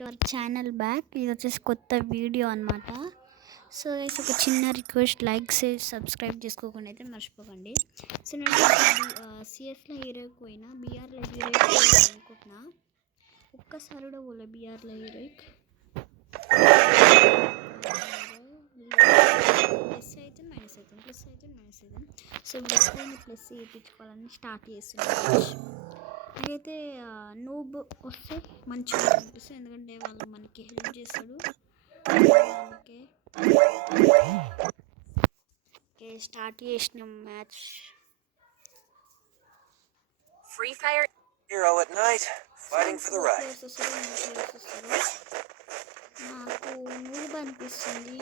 To our channel back. ఇది వచ్చేసి కొత్త వీడియో అనమాట. సో గైస్ ఒక చిన్న రిక్వెస్ట్, లైక్ సబ్స్క్రైబ్ చేసుకోకుండా అయితే మర్చిపోకండి. సో నేను సిఎస్లో హీరోకి పోయినా, బీఆర్లో హీరోకి అనుకుంటున్నా. ఒక్కసారి కూడా పోలే బీఆర్లో హీరోకి. ప్లస్ అయితే మైనస్ అవుతుంది, ప్లస్ అయితే మైనస్ అవుతుంది. సో ఇప్పుడు ఎప్పుడైనా ప్లస్ చేయించుకోవాలని స్టార్ట్ చేస్తున్నాను. నాకైతే నూబ్ వస్తే మంచిగా అనిపిస్తుంది, ఎందుకంటే వాళ్ళు మనకి హెల్ప్ చేస్తాడు. అందుకే స్టార్ట్ చేసినాం match. Free Fire hero at night, fighting for the right. నాకు నూబ్ అనిపిస్తుంది.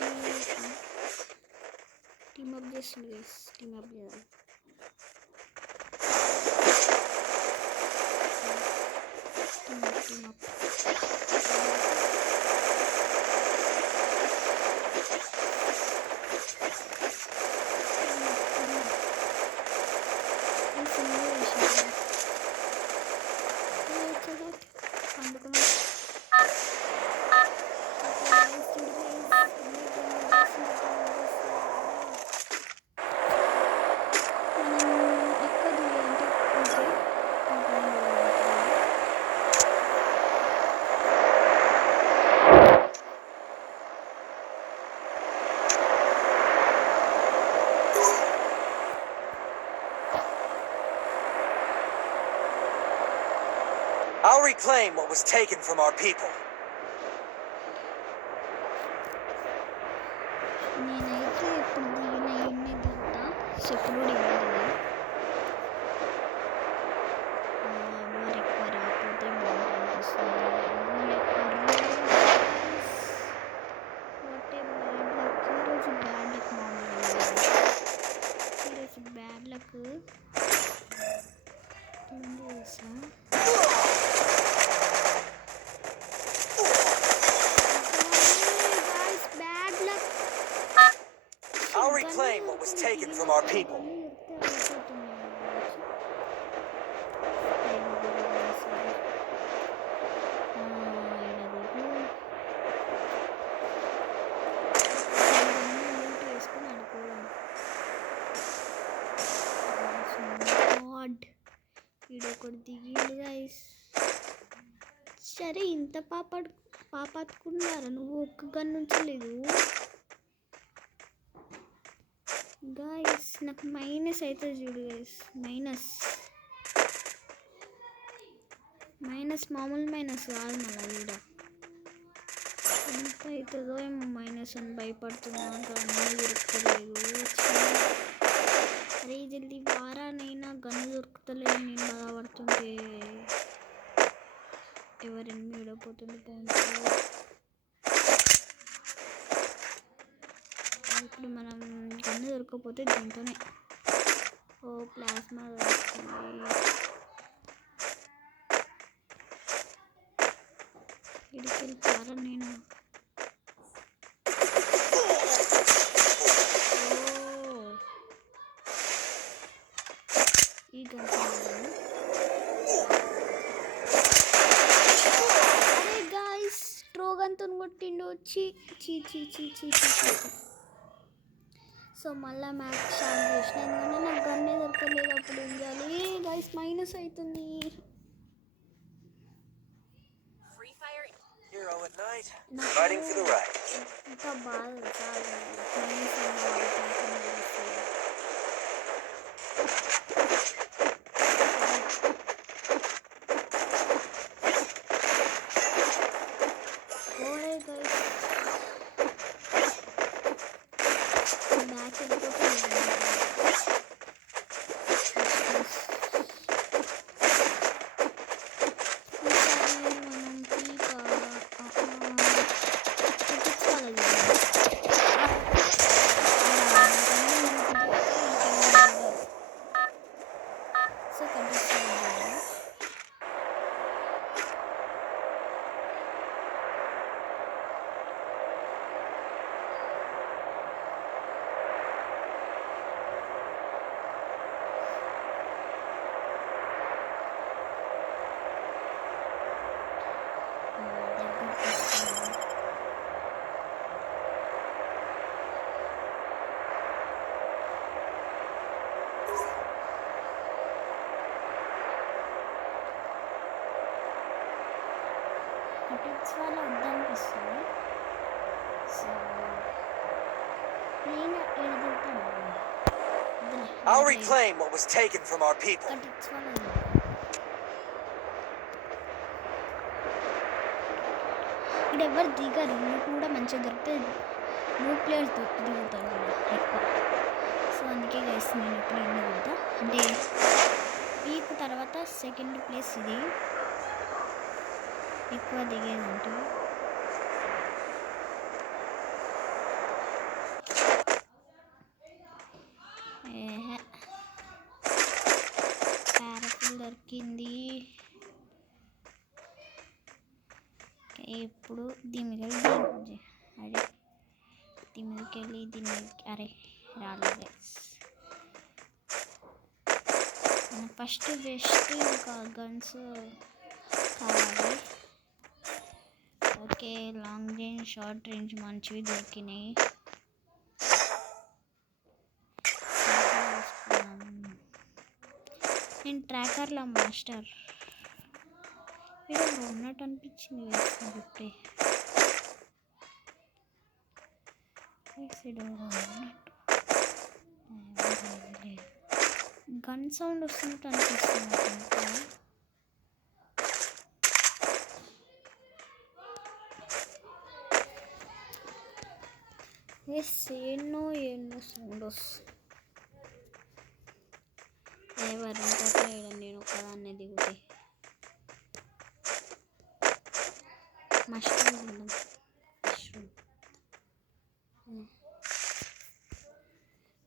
టీమప్ చేస్తుంది గైస్, టీమప్ చేయాలి. Team up I'll reclaim what was taken from our people. నేనైతే ఇప్పుడు దిగిన ఇన్ని దిగుతా, చెప్పులు దిగాలి. ఎవరు ఎక్కువ రాకపోతే బాగుంటుంది. ఈరోజు బ్యాడ్ లక్, మామూలుగా ఈరోజు బ్యాడ్ లక్ తెలుసా. I'll reclaim what was taken from our people. దిగిండు గైస్. సరే ఇంత పాపట్టుకున్నారా నువ్వు? ఒక్క గన్ ఉంచలేదు గైస్. నాకు మైనస్ అవుతుంది చూడు గైస్, మైనస్ మామూలు మైనస్ కాదు, మళ్ళీ కూడా ఎంత అవుతుందో ఏమో మైనస్ అని భయపడుతున్నా. గన్ను దొరుకుతలేదు. అరే జల్దీ వారా, నైనా గన్ను దొరుకుతలేదు. నేను బాధపడుతుంటే ఎవరెన్ని విడపోతుంది బాగుంటుంది. ఇప్పుడు మనం గన్ను దొరకకపోతే దీంతోనే ప్లాస్మా దొరుకుతుంది. ఇడికి వెళ్ళిపోరా నేను. ఈ గన్ అరే గాయ్స్, ట్రోగన్తో కొట్టిండు. చీ చీ చీ చీ చీ చీ. సో మళ్ళీ మ్యాచ్ స్టార్ట్ చేసిన, ఎందుకంటే నాకు గన్నే దొరకలేదు. అప్పుడు ఏం చేయాలి గైస్? మైనస్ అవుతుంది. Hero at night, fighting for the right. ఇంకా బాగా మ్యాచ్ టిప్స్ వల్ల వద్దనిపిస్తుంది. సో నేను ఎదుగుతాను. I'll reclaim what was taken from our people. Tips వల్ల ఇక్కడ ఎవరు దిగరు. మీకు కూడా మంచిగా దొరికితే న్యూక్లియర్ దిగుతాడు ఎక్కువ. సో అందుకే గైస్ నేను ఎప్పుడు ఎన్ని దిగుతా అంటే పీక్ తర్వాత సెకండ్ ప్లేస్ ఇది ఎక్కువ దిగేదంటూ. పారాఫిల్ దొరికింది. ఇప్పుడు దీని మీద అదే దీని మీదకి వెళ్ళి దీని అరే రాలేదు. ఫస్ట్ బెస్ట్ ఇంకా గన్స్ కావాలి. Okay long range short range మంచివి దొరికినాయి. నేను ట్రాకర్లో మాస్టర్ వీడియో ఉన్నట్టు అనిపించింది వేస్తుంది ఇప్పుడే. గన్ సౌండ్ వస్తున్నట్టు అనిపిస్తుంది ఇంకా. ఎన్నో సౌండ్ వస్తుంది. ఎవరు నేను ఒకదాన్నే దిగుతాయి. మష్రూమ్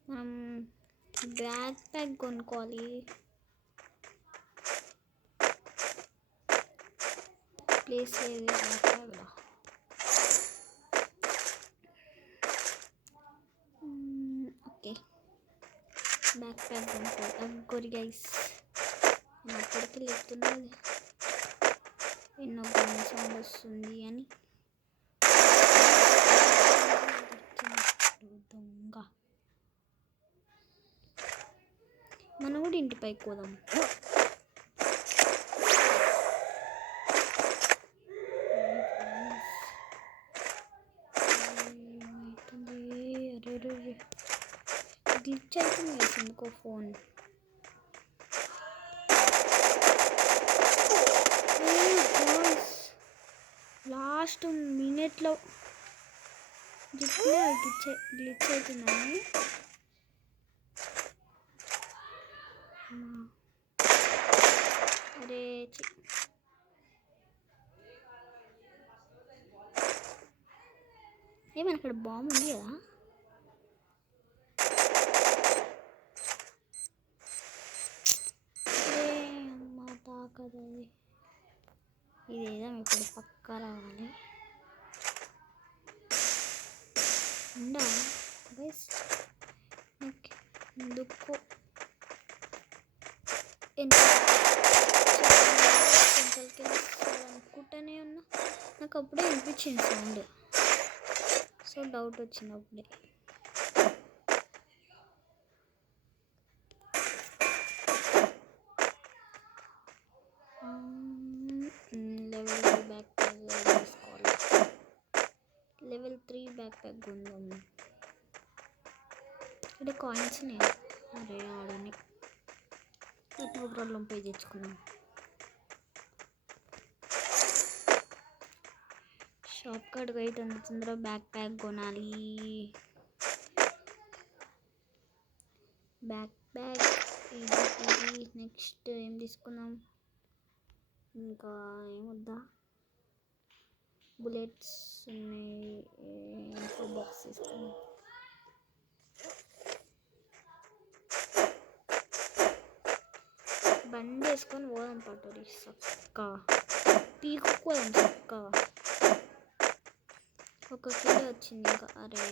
మనం బ్యాక్ ప్యాక్ కొనుక్కోవాలి. ప్లేస్ లేదు బ్యాక్ ప్యాక్లో. ఓకే బ్యాక్ ప్యాక్ కొనుక్కోవాలి గైస్. నేను అప్పటికి లేపుతున్నది ఎన్నో గన్ సౌండ్ వస్తుంది అని. దొంగ మనం కూడా ఇంటి పైకి పోదాం. అరే గ్లిచ్ అవుతుంది ఎందుకో ఫోన్. లాస్ట్ మినిట్లో గ్లిచ్ అవుతున్నాను. అరే ఏమైనా అక్కడ బాంబు ఉంది కదా. అమ్మ తాకదు అది. ఇదేదో ఇప్పుడు పక్కా రావాలి. ఉండా గైస్ ఎందుకు అనుకుంటానే ఉన్నా. నాకు అప్పుడే వినిపించింది సౌండ్. సో డౌట్ వచ్చింది అప్పుడే. లెవెల్ 3 బ్యాక్ ప్యాక్ తీసుకోవాలి. లెవెల్ 3 బ్యాక్ ప్యాక్ ఉందాం. ఇక్కడ కాయిన్స్ ఉన్నాయి. అరే ఆడని ప్రోగ్రామ్ పే తెచ్చుకున్నాం. షాప్ కాడికి అయితే తొందరగా బ్యాక్ ప్యాక్ కొనాలి. బ్యాక్ ప్యాక్ ఇది నెక్స్ట్ ఏం తీసుకుందాం. ఇంకా ఏమొద్దా బుల్లెట్స్ ఉన్నాయి. ఇంకో బాక్స్ తీసుకుందాం. బండి వేసుకొని పోదాం పట్టుడి చక్క పీకుపోదాం చక్క. ఒక కిలో వచ్చింది ఇంకా. అరే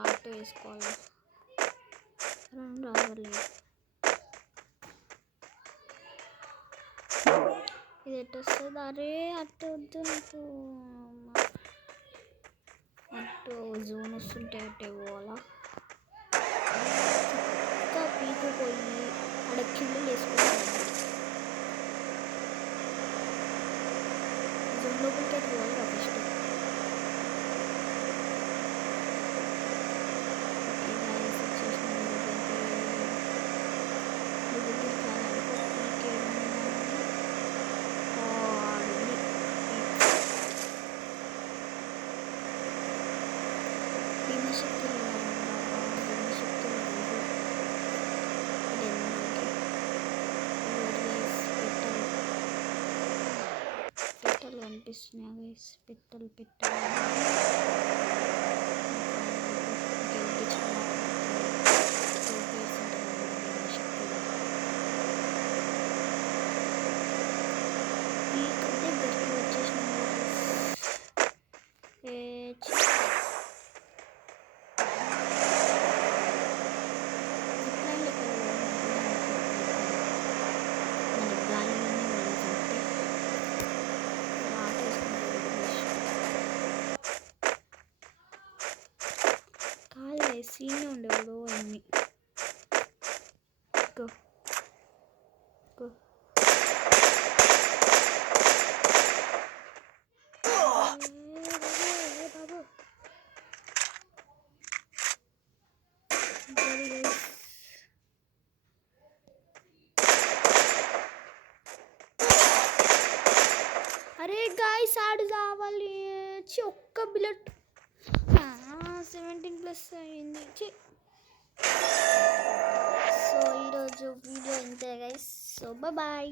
ఆటో వేసుకోవాలి. రెండు రావాలి. ఇది ఎట్టు వస్తుంది. అరే అట్టు వద్దు నాకు. అట్టు జోన్ వస్తుంటే అట్టే పోవాలా. ఇంకా పీకు పోయి అక్కడ కిల్లు వేసుకోవాలి. జోన్ లోపలికి అయితే పోవాలి ఫస్ట్. ఓకే గాయస్ వచ్చేసినాం దగ్గరికి రావాలనుకో భీమశక్తి భీమశక్తి పెట్టలు కనిపిస్తున్నాయి గైస్. పెట్టలు దగ్గరికి వచ్చేసిన సీన్ ఉండేవాడు అన్ని బాబు. అరే గాయ్స్ ఆడు కావాలి ఒక్క బిలెట్ 17+ అయింది. సో ఈరోజు వీడియో ఇంతే గైస్. So bye.